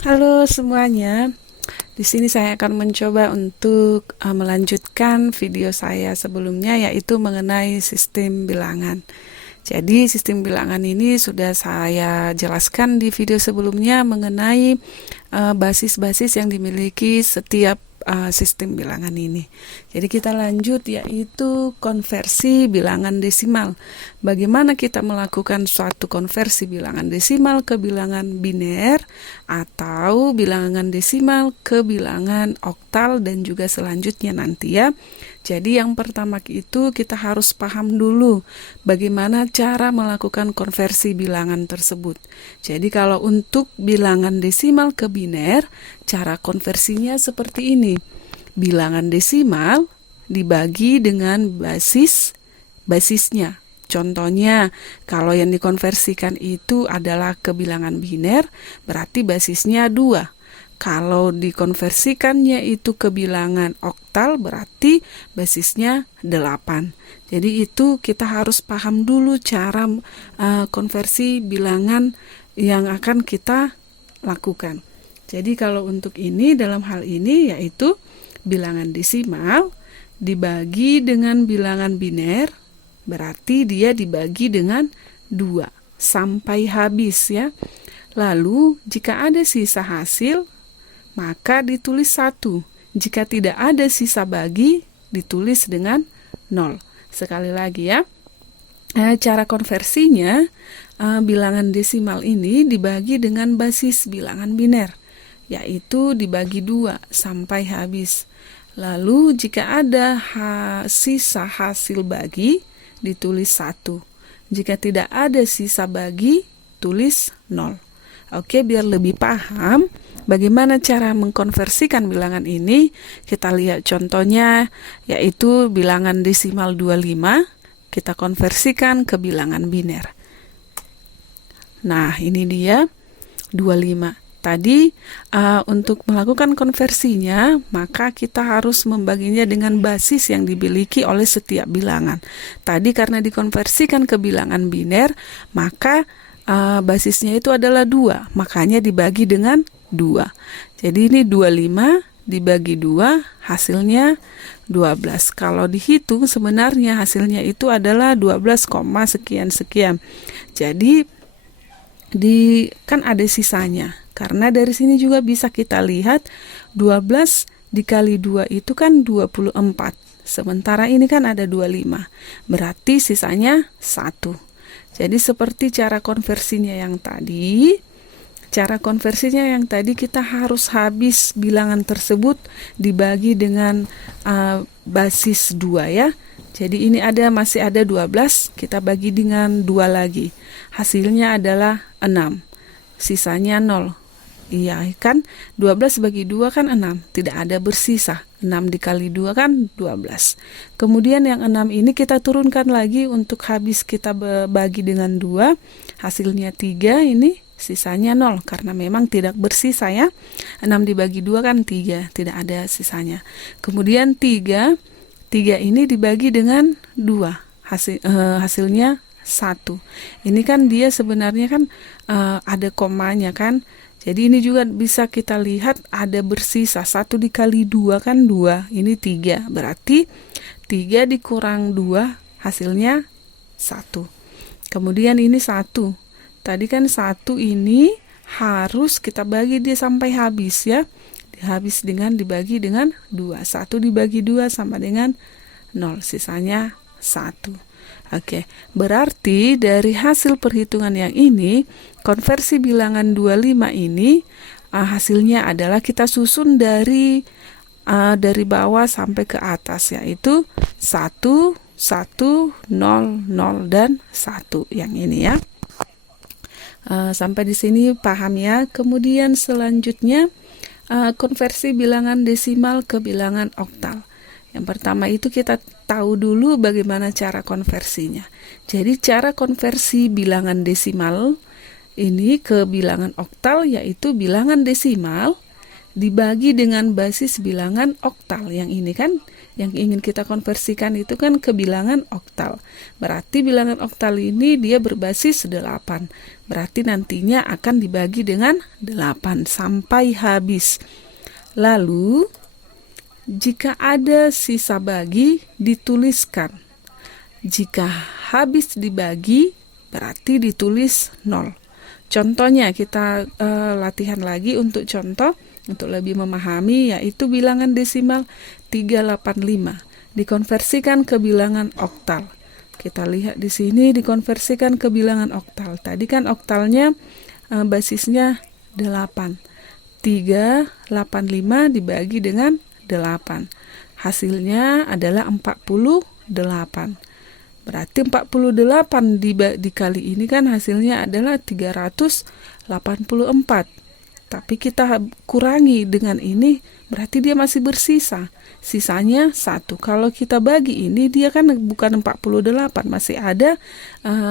Halo semuanya. Di sini saya akan mencoba untuk melanjutkan video saya sebelumnya, yaitu mengenai sistem bilangan. Jadi sistem bilangan ini sudah saya jelaskan di video sebelumnya mengenai basis-basis yang dimiliki setiap sistem bilangan ini. Jadi kita lanjut, yaitu konversi bilangan desimal. Bagaimana kita melakukan suatu konversi bilangan desimal ke bilangan biner atau bilangan desimal ke bilangan oktal dan juga selanjutnya nanti ya. Jadi yang pertama itu kita harus paham dulu bagaimana cara melakukan konversi bilangan tersebut. Jadi kalau untuk bilangan desimal ke biner, cara konversinya seperti ini. Bilangan desimal dibagi dengan basisnya. Contohnya, kalau yang dikonversikan itu adalah ke bilangan biner, berarti basisnya 2. Kalau dikonversikannya itu ke bilangan oktal, berarti basisnya 8. Jadi itu kita harus paham dulu cara konversi bilangan yang akan kita lakukan. Jadi kalau untuk ini, dalam hal ini yaitu bilangan desimal dibagi dengan bilangan biner, berarti dia dibagi dengan 2 sampai habis ya. Lalu jika ada sisa hasil, maka ditulis 1. Jika tidak ada sisa bagi, ditulis dengan 0. Sekali lagi ya. Cara konversinya, bilangan desimal ini dibagi dengan basis bilangan biner, yaitu dibagi 2 sampai habis. Lalu jika ada sisa hasil bagi, ditulis 1. Jika tidak ada sisa bagi, tulis 0. Oke, biar lebih paham bagaimana cara mengkonversikan bilangan ini, kita lihat contohnya, yaitu bilangan desimal 25, kita konversikan ke bilangan biner. Nah, ini dia 25. Tadi untuk melakukan konversinya, maka kita harus membaginya dengan basis yang dimiliki oleh setiap bilangan. Tadi karena dikonversikan ke bilangan biner, maka basisnya itu adalah 2, makanya dibagi dengan 2. Jadi ini 25 dibagi 2, hasilnya 12. Kalau dihitung sebenarnya hasilnya itu adalah 12, sekian-sekian. Jadi kan ada sisanya. Karena dari sini juga bisa kita lihat 12 dikali 2 itu kan 24. Sementara ini kan ada 25. Berarti sisanya 1. Jadi seperti cara konversinya yang tadi. Cara konversinya yang tadi kita harus habis bilangan tersebut dibagi dengan basis 2 ya. Jadi ini masih ada 12, kita bagi dengan 2 lagi. Hasilnya adalah 6. Sisanya 0. Iya kan, 12 bagi 2 kan 6, tidak ada bersisa. 6 dikali 2 kan 12. Kemudian yang 6 ini kita turunkan lagi untuk habis kita bagi dengan 2, hasilnya 3, ini sisanya 0 karena memang tidak bersisa ya. 6 dibagi 2 kan 3, tidak ada sisanya. Kemudian 3 ini dibagi dengan 2, hasilnya 1. Ini kan dia sebenarnya kan ada komanya kan. Jadi ini juga bisa kita lihat ada bersisa. 1 dikali 2 kan 2. Ini 3. Berarti 3 dikurang 2 hasilnya 1. Kemudian ini 1. Tadi kan 1 ini harus kita bagi dia sampai habis ya. Habis dengan dibagi dengan 2. 1 dibagi 2 sama dengan 0. Sisanya 1. Oke, berarti dari hasil perhitungan yang ini, konversi bilangan 25 ini hasilnya adalah kita susun dari bawah sampai ke atas, yaitu 1, 1, 0, 0, dan 1 yang ini ya. Sampai di sini paham ya. Kemudian selanjutnya konversi bilangan desimal ke bilangan oktal. Yang pertama itu kita tahu dulu bagaimana cara konversinya. Jadi cara konversi bilangan desimal ini ke bilangan oktal, yaitu bilangan desimal dibagi dengan basis bilangan oktal. Yang ini kan yang ingin kita konversikan itu kan ke bilangan oktal. Berarti bilangan oktal ini dia berbasis 8. berarti nantinya akan dibagi dengan 8 sampai habis. Lalu jika ada sisa bagi dituliskan. Jika habis dibagi berarti ditulis 0. Contohnya kita latihan lagi untuk contoh untuk lebih memahami, yaitu bilangan desimal 385 dikonversikan ke bilangan oktal. Kita lihat di sini dikonversikan ke bilangan oktal. Tadi kan oktalnya basisnya 8. 385 dibagi dengan 8. Hasilnya adalah 48. Berarti 48 dikali ini kan hasilnya adalah 384. Tapi kita kurangi dengan ini, berarti dia masih bersisa. Sisanya 1. Kalau kita bagi ini, dia kan bukan 48, masih ada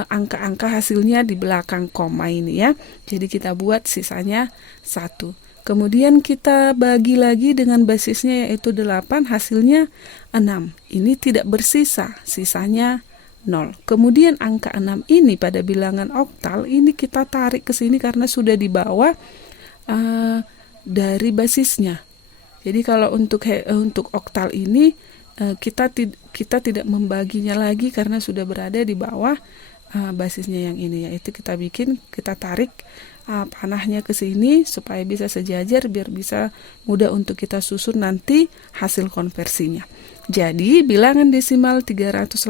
angka-angka hasilnya di belakang koma ini ya. Jadi kita buat sisanya 1. Kemudian kita bagi lagi dengan basisnya yaitu 8, hasilnya 6. Ini tidak bersisa, sisanya 0. Kemudian angka 6 ini pada bilangan oktal ini kita tarik ke sini karena sudah di bawah dari basisnya. Jadi kalau untuk oktal ini kita tidak membaginya lagi karena sudah berada di bawah basisnya yang ini, yaitu kita tarik panahnya ke sini supaya bisa sejajar biar bisa mudah untuk kita susun nanti hasil konversinya. Jadi bilangan desimal 385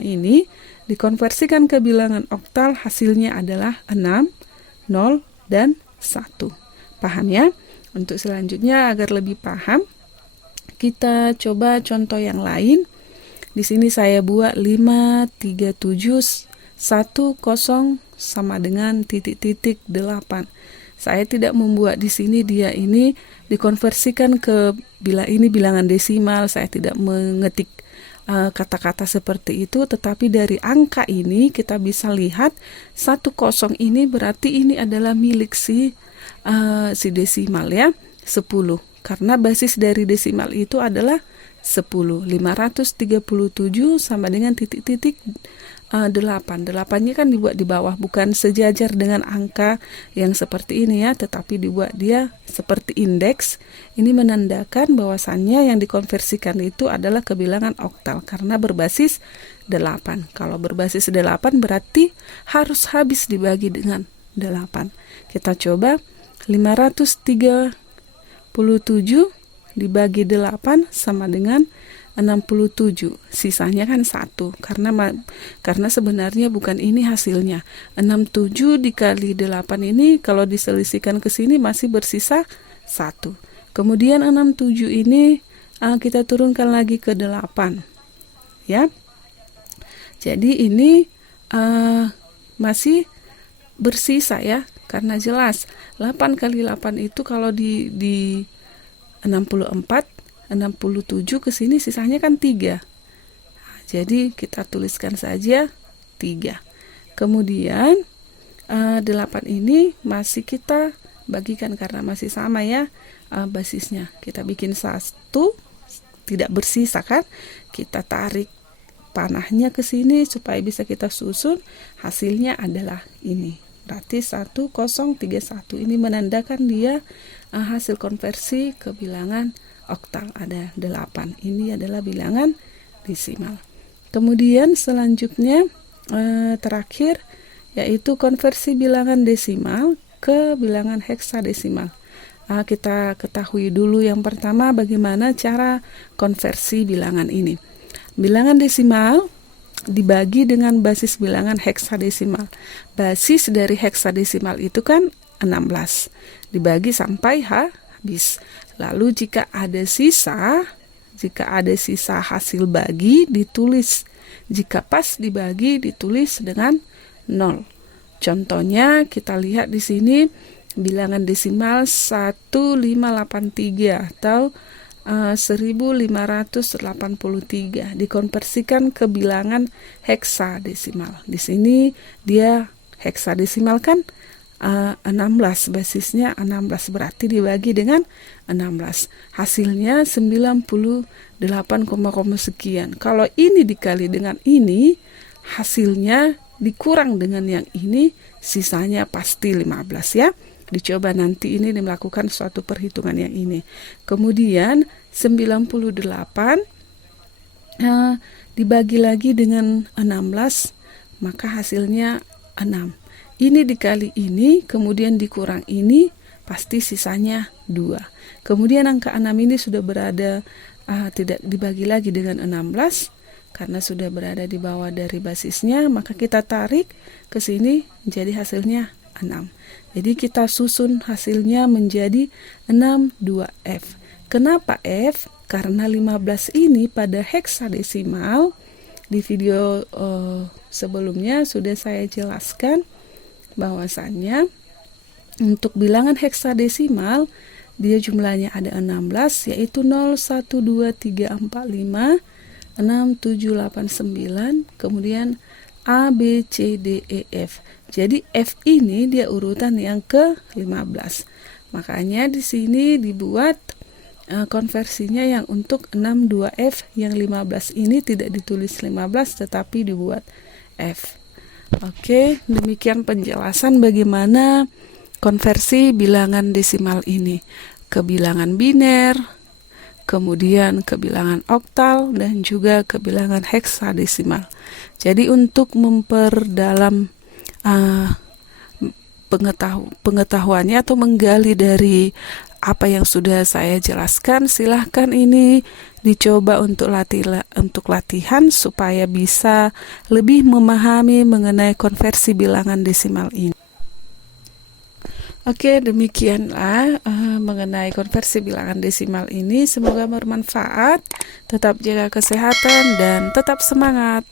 ini dikonversikan ke bilangan oktal, hasilnya adalah 6, 0, dan 1. Paham ya? Untuk selanjutnya agar lebih paham, kita coba contoh yang lain. Di sini saya buat 53710 sama dengan titik-titik 8. Saya tidak membuat di sini dia ini dikonversikan ke bilangan desimal. Saya tidak mengetik kata-kata seperti itu, tetapi dari angka ini kita bisa lihat 10 ini berarti ini adalah milik si desimal ya, 10. Karena basis dari desimal itu adalah 10. 537 sama dengan titik-titik 8. 8-nya kan dibuat di bawah, bukan sejajar dengan angka yang seperti ini ya, tetapi dibuat dia seperti indeks. Ini menandakan bahwasannya yang dikonversikan itu adalah ke bilangan oktal karena berbasis 8. Kalau berbasis 8 berarti harus habis dibagi dengan 8. Kita coba 537 dibagi 8 sama dengan 67. Sisanya kan 1 karena sebenarnya bukan ini hasilnya. 67 dikali 8 ini kalau diselisihkan ke sini masih bersisa 1. Kemudian 67 ini kita turunkan lagi ke 8. Ya. Jadi ini masih bersisa ya, karena jelas 8 kali 8 itu kalau di 64, 67 ke sini sisanya kan 3. Nah, jadi kita tuliskan saja 3. Kemudian 8 ini masih kita bagikan karena masih sama ya basisnya. Kita bikin 1, tidak bersisa kan? Kita tarik panahnya ke sini supaya bisa kita susun. Hasilnya adalah ini. Berarti 1031 ini menandakan dia hasil konversi ke bilangan oktal, ada 8. Ini adalah bilangan desimal. Kemudian selanjutnya terakhir yaitu konversi bilangan desimal ke bilangan heksadesimal. Kita ketahui dulu yang pertama bagaimana cara konversi bilangan ini. Bilangan desimal dibagi dengan basis bilangan heksadesimal. Basis dari heksadesimal itu kan 16. Dibagi sampai habis. Lalu jika ada sisa hasil bagi ditulis. Jika pas dibagi ditulis dengan 0. Contohnya kita lihat di sini bilangan desimal 1583 atau 1583 dikonversikan ke bilangan heksadesimal. Di sini dia heksadesimal kan 16, basisnya 16 berarti dibagi dengan 16. Hasilnya 98, sekian. Kalau ini dikali dengan ini hasilnya dikurang dengan yang ini, sisanya pasti 15 ya. Dicoba nanti ini melakukan suatu perhitungan yang ini. Kemudian 98 dibagi lagi dengan 16, maka hasilnya 6. Ini dikali ini, kemudian dikurang ini, pasti sisanya 2. Kemudian angka 6 ini sudah berada tidak dibagi lagi dengan 16 karena sudah berada di bawah dari basisnya, maka kita tarik ke sini menjadi hasilnya 6. Jadi kita susun hasilnya menjadi 6, 2F. Kenapa F? Karena 15 ini pada heksadesimal di video sebelumnya sudah saya jelaskan bahwasannya untuk bilangan heksadesimal dia jumlahnya ada 16, yaitu 0, 1, 2, 3, 4, 5, 6, 7, 8, 9, kemudian A, B, C, D, E, F. Jadi F ini dia urutan yang ke-15. Makanya di sini dibuat konversinya yang untuk 6, 2F, yang 15 ini tidak ditulis 15 tetapi dibuat F. Oke, demikian penjelasan bagaimana konversi bilangan desimal ini ke bilangan biner, kemudian ke bilangan oktal, dan juga ke bilangan heksadesimal. Jadi untuk memperdalam pengetahuannya atau menggali dari apa yang sudah saya jelaskan, silahkan ini dicoba untuk latihan supaya bisa lebih memahami mengenai konversi bilangan desimal ini. Oke, demikianlah mengenai konversi bilangan desimal ini. Semoga bermanfaat. Tetap jaga kesehatan dan tetap semangat.